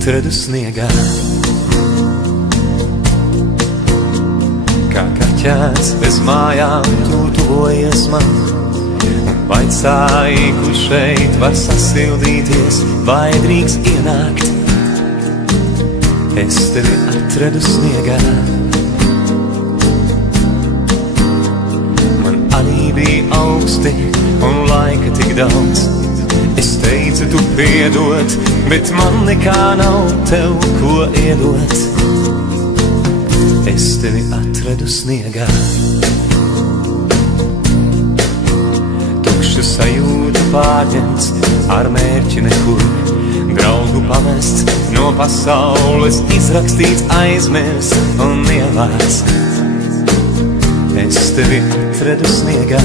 Atradu sniegā, kā kaķēns bez mājām tu tuvojies man, un vaicāji, kur šeit var sasildīties, vai drīkst ienākt. Es tevi atradu sniegā. Man arī bija augsti un laika tik daudz. Es teicu, tu piedod, bet man nekā nav tev, ko iedot. Es tevi atradu sniegā. Tukšu sajūtu pārņemts, ar mērķi nekur. Draugu pamests, no pasaules izrakstīts, aizmirst un ievāc. Es tevi atradu sniegā.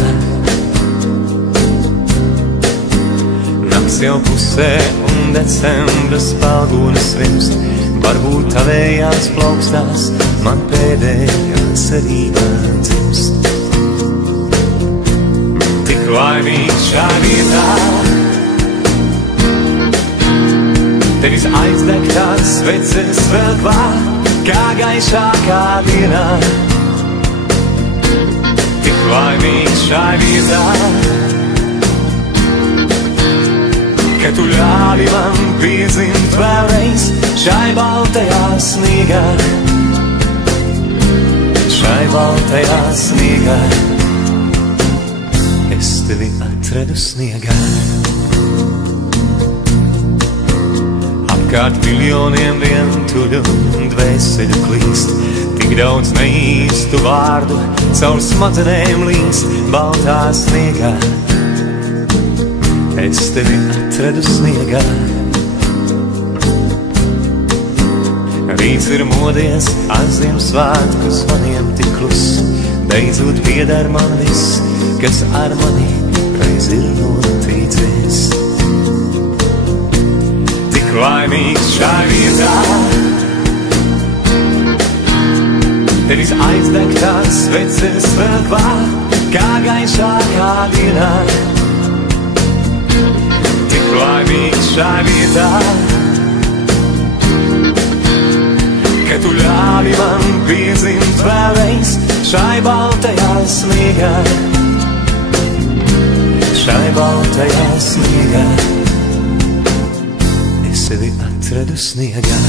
Jau pusē un decembra spalgunas rimst, varbūt tavējās plaukstās man pēdējā cerība dzimst. Tik laimīgs šā vietā, tevis aizdegtās sveces vēl klāt, kā gaišākā dienā. Tik laimīgs šā vietā, ka tu ļāvi man piedzimt vēlreiz šai baltajā sniegā. Šai baltajā sniegā, es tevi atradu sniegā. Apkārt miljoniem vientuļu un dvēseļu klīst, tik daudz neīstu vārdu caur smadzenēm līst baltā sniegā. Es tevi atradu sniegā. Rīts ir modies, ar Ziemassvētku zvaniem tik klus. Beidzot pieder man viss, kas ar mani reiz ir noticis. Tik laimīgs šā vietā, tevis aizdegtās sveces vēl klāt, kā gaišākā dienā. Laimīgs šā vietā, ka tu ļāvi man piedzimt vēlreiz šai baltajā sniegā. Šai baltajā sniegā, es sevi atradu sniegā.